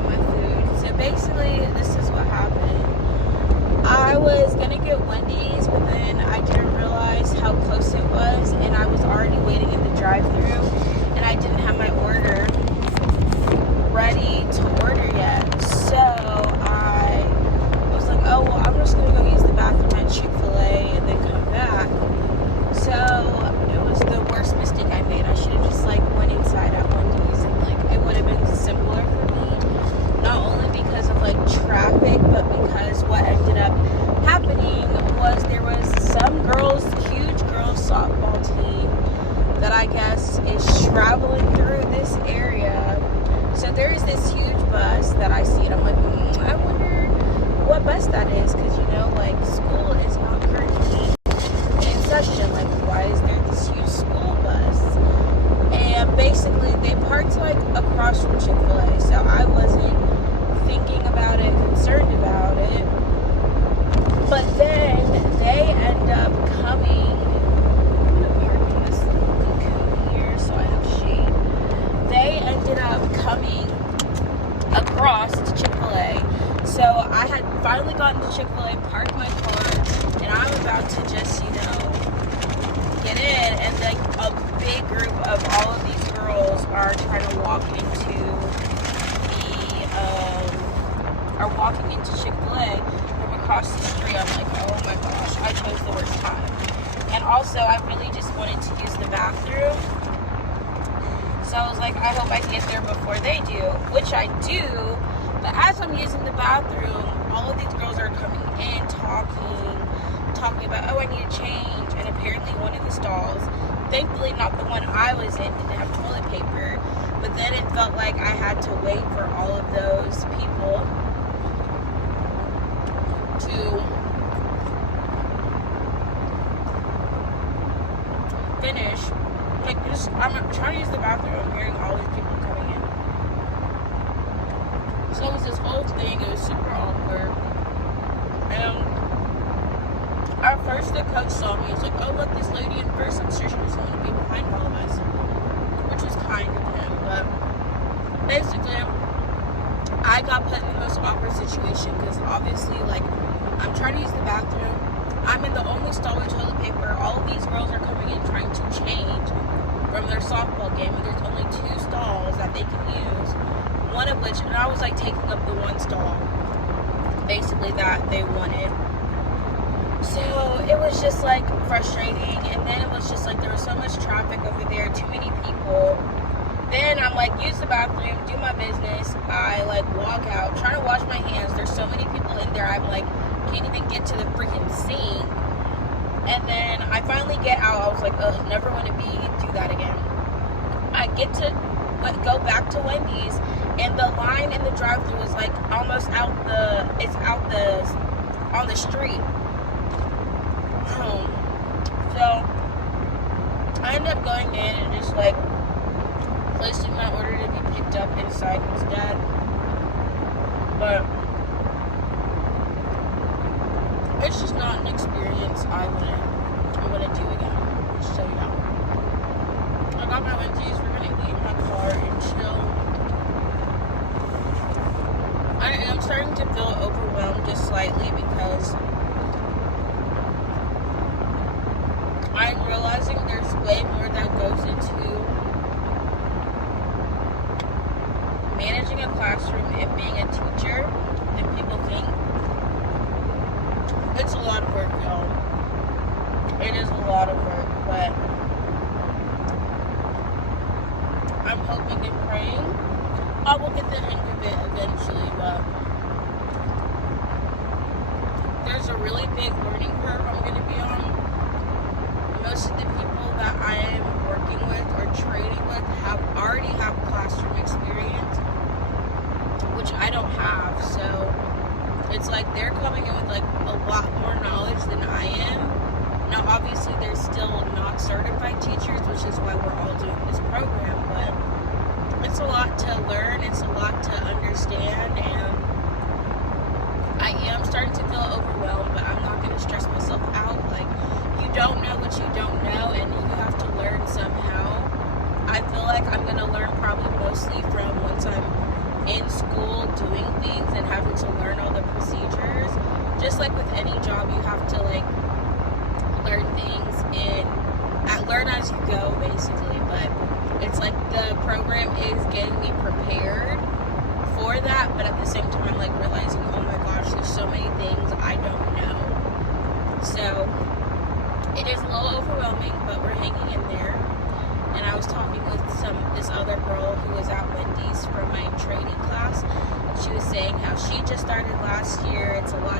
got my food. So basically, this is what happened. I was gonna get Wendy's, but then I didn't realize how close it was, and I was already waiting in the drive-thru, and I didn't have my order ready to order yet. So I was like, oh, well, I'm just gonna go use the bathroom at Chick-fil-A and then come back. So it was the worst mistake I made. I should have just went inside at Wendy's, and it would have been simpler for me. Not only because of traffic, but because what ended up happening was there was some huge girls softball team that I guess is traveling through this area. So there is this huge bus that I see, and I'm like, I wonder what bus that is, because school is not currently in session. Why is there this huge school bus? And basically they parked across from Chick-fil-A, so I wasn't thinking about it, concerned about it. But then they end up coming. I'm gonna park in this cocoon here so I have shade. They ended up coming across to Chick-fil-A. So I had finally gotten to Chick-fil-A, parked my car, and I'm about to just, get in, and a big group of all of these girls are trying to walk into Chick-fil-A from across the street. I'm like, oh my gosh, I chose the worst time. And also, I really just wanted to use the bathroom. So I was like, I hope I get there before they do, which I do. But as I'm using the bathroom, all of these girls are coming in, talking about, oh, I need a change. And apparently one of the stalls, thankfully not the one I was in, didn't have toilet paper. But then it felt like I had to wait for all of those people to finish. I'm trying to use the bathroom. I'm hearing all these people coming in. So it was this whole thing. It was super awkward. And at first the coach saw me. He's like, oh, look, this lady in first. I'm sure she was going to be behind all of us. Which was kind of him. But basically, I got put in the most awkward situation because obviously, I'm trying to use the bathroom. I'm in the only stall with toilet paper. All of these girls are coming in trying to change from their softball game, and there's only 2 stalls that they can use. One of which, and I was taking up the one stall, basically, that they wanted. So it was just frustrating, and then it was just there was so much traffic over there, too many people. Then I'm use the bathroom, do my business. I walk out, trying to wash my hands. There's so many people in there. I'm can't even get to the freaking sink. And then I finally get out. I was like, ugh, never want to do that again. I get to go back to Wendy's, and the line in the drive-thru is almost on the street. So I ended up going in and just placing my order to be picked up inside instead. But it's just not an experience I'm gonna do again. So yeah, I got my Wendy's. We're gonna eat in my car and chill. I am starting to feel overwhelmed just slightly because I'm realizing there's way more that goes into managing a classroom and being a teacher than people think. It's a lot of work, y'all. It is a lot of work, but I'm hoping and praying I will get the hang of it eventually, but there's a really big learning curve I'm going to be on. Most of the people that I am working with or trading with already have classroom experience, which I don't have, so it's they're coming in with a lot more knowledge than I am. Now obviously they're still not certified teachers, which is why we're all doing this program, but it's a lot to learn, it's a lot to understand, and I am starting to feel overwhelmed, but I'm not going to stress myself out. You don't know what you don't know, and you have to learn somehow. I feel I'm going to learn probably mostly from once I'm in school job, you have to like learn things and learn as you go, basically. But it's like the program is getting me prepared for that, but at the same time, I'm like realizing, oh my gosh, there's so many things I don't know. So it is a little overwhelming, but we're hanging in there. And I was talking with this other girl who was at Wendy's from my training class. She was saying how she just started last year. It's a lot